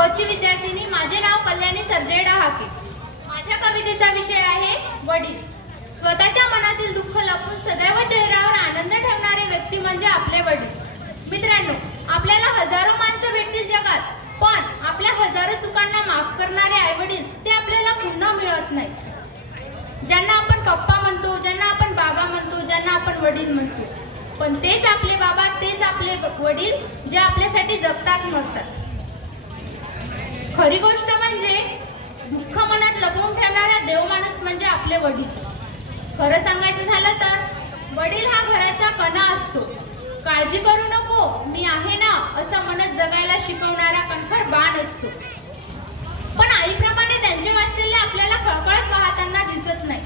कची विद्यार्थिनी माझे नाव कल्याणी सरदेय डहाके माझ्या कवितेचा विषय आहे वडील. स्वतःच्या मनातील दुःख लपून सदैव चेहऱ्यावर आनंद ठेवणारे व्यक्ती म्हणजे आपले वडील. मित्रांनो आपल्याला हजारो माणसं भेटतील जगात पण आपल्या हजारो चुकांना माफ करणारे आई वडील ते आपल्याला पुन्हा मिळत नाही ज्यांना आपण पप्पा म्हणतो ज्यांना आपण बाबा म्हणतो ज्यांना आपण वडील म्हणतो. पण तेच आपले बाबा तेच आपले वडील जे आपल्यासाठी जगतात मरतात. खरी गोष्ट म्हणजे दुःख मनात लपवून ठेवणारा देव माणूस म्हणजे आपले वडील. खरं सांगायचं झालं तर वडील हा घराचा कणा असतो. काळजी करू नको मी आहे ना असं म्हणत जगायला शिकवणारा कणखर बाण असतो. पण आईप्रमाणे त्यांचे वाचलेले आपल्याला खळखळत वाहताना दिसत नाही.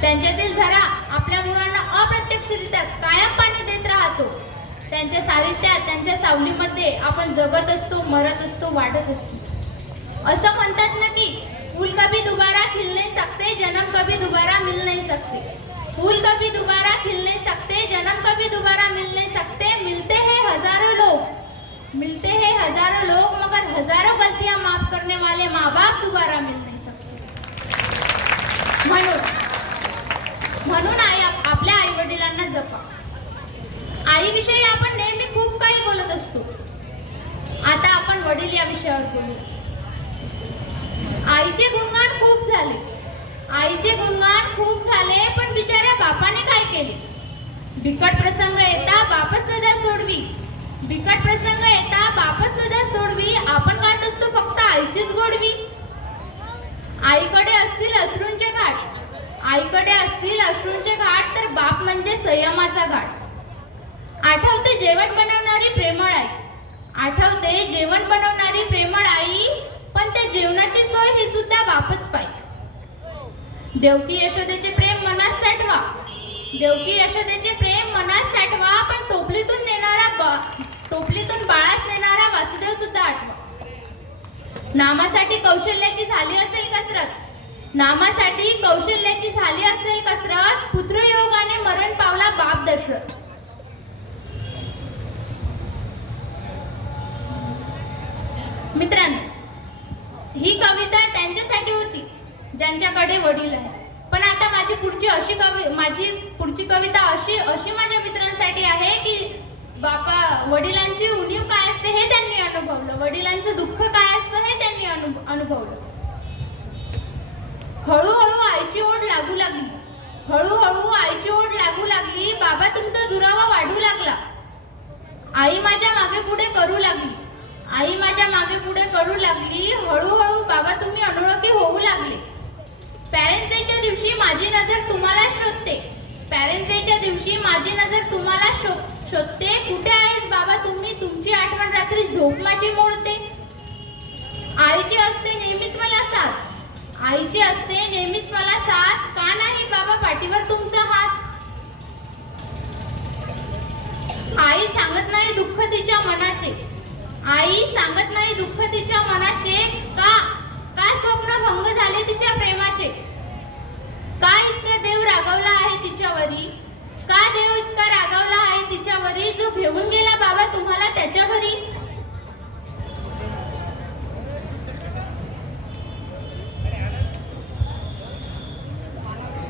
त्यांच्यातील झरा आपल्या मुलांना अप्रत्यक्षरित्या कायम पाणी देत राहतो. त्यांच्या साहित्यात त्यांच्या सावलीमध्ये आपण जगत असतो मरत असतो वाढत असतो. असं म्हणतात ना फूल कभी दोबारा खिल नहीं सकते, जन्म कभी दोबारा मिल नहीं सकते. फूल कभी दोबारा खिल नहीं सकते, जन्म कभी दोबारा मिल नहीं सकते, मिलते हैं हज़ारों लोग. मिलते हैं हज़ारों लोग, मगर हज़ारों गलतियाँ माफ़ करने वाले माँ बाप दोबारा मिल नहीं सकते. म्हणून म्हणून झाले. आईचे गुणगान खूप झाले पण बिचाऱ्या बापाने काय केले? बिकट प्रसंग येता बापच सजा सोडवी. बिकट प्रसंग येता बापच सजा सोडवी आपण गात असतो फक्त आईचीच गोडवी. आईकडे असतील अश्रूंचे घाट. आईकडे असतील अश्रूंचे घाट तर बाप म्हणजे संयमाचा घाट. आठवते जेवण बनवणारी प्रेमळ आई. आठवते जेवण बनवणारी प्रेमळ आई पण त्या जेवणाची सोय ही सुद्धा बापच पाहिजे देवकी यशोदेचे प्रेम मनात साठवा. देवकी यशोदेचे प्रेम मनात साठवा पण टोपलीतून नेणारा बा टोपलीतून बाळात नेणारा वासुदेव सुद्धा आठवा. नामासाठी कौशल्याची झाली असेल कसरत. नामासाठी कौशल्याची झाली असेल कसरत पुत्रयोगाने मरण पावला बाप दशरथ. मित्रांनो ही कविता त्यांच्यासाठी ज्यांच्याकडे वडील आहे पण आता माझी पुढची अशी कवि माझी पुढची कविता अशी अशी माझ्या मित्रांसाठी आहे की बापा वडिलांची उणीव काय असते हे त्यांनी अनुभवलं. वडिलांचं दुःख काय असतं हे त्यांनी अनुभवलं. हळूहळू आईची ओढ लागू लागली. हळूहळू आईची ओढ लागू लागली. बाबा तुमचा दुरावा वाढू लागला. आई माझ्या मागे पुढे करू लागली. आई माझ्या मागे पुढे करू लागली. हळूहळू बाबा तुम्ही अनोळखी होऊ लागले पॅरेंट्स डेच्या दिवशी माझी नजर तुम्हाला शोधते. पॅरेंट्स डेच्या दिवशी माझी नजर तुम्हाला शो शोधते. कुठे आहेस बाबा तुम्ही? तुमची आठवण रात्री झोप माझी मोडते. आईची असते नेहमीच मला साथ. आईची असते नेहमीच मला साथ. का नाही बाबा पाठीवर तुमचा हात? आई सांगत नाही दुःख तिच्या मनाचे. आई सांगत नाही दुःख तिच्या मनाचे का काय स्वप्न भंग झाले तिच्या प्रेमाचे का इतका देव रागवला आहे तिच्यावरी का देव इतका रागवला आहे तिच्यावरी जो घेऊन गेला बाबा तुम्हाला त्याच्या घरी?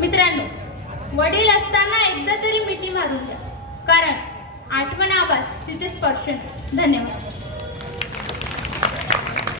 मित्रांनो वडील असताना एकदा तरी मिठी मारून द्या कारण आठवण आवाज तिथे स्पर्श धन्यवाद.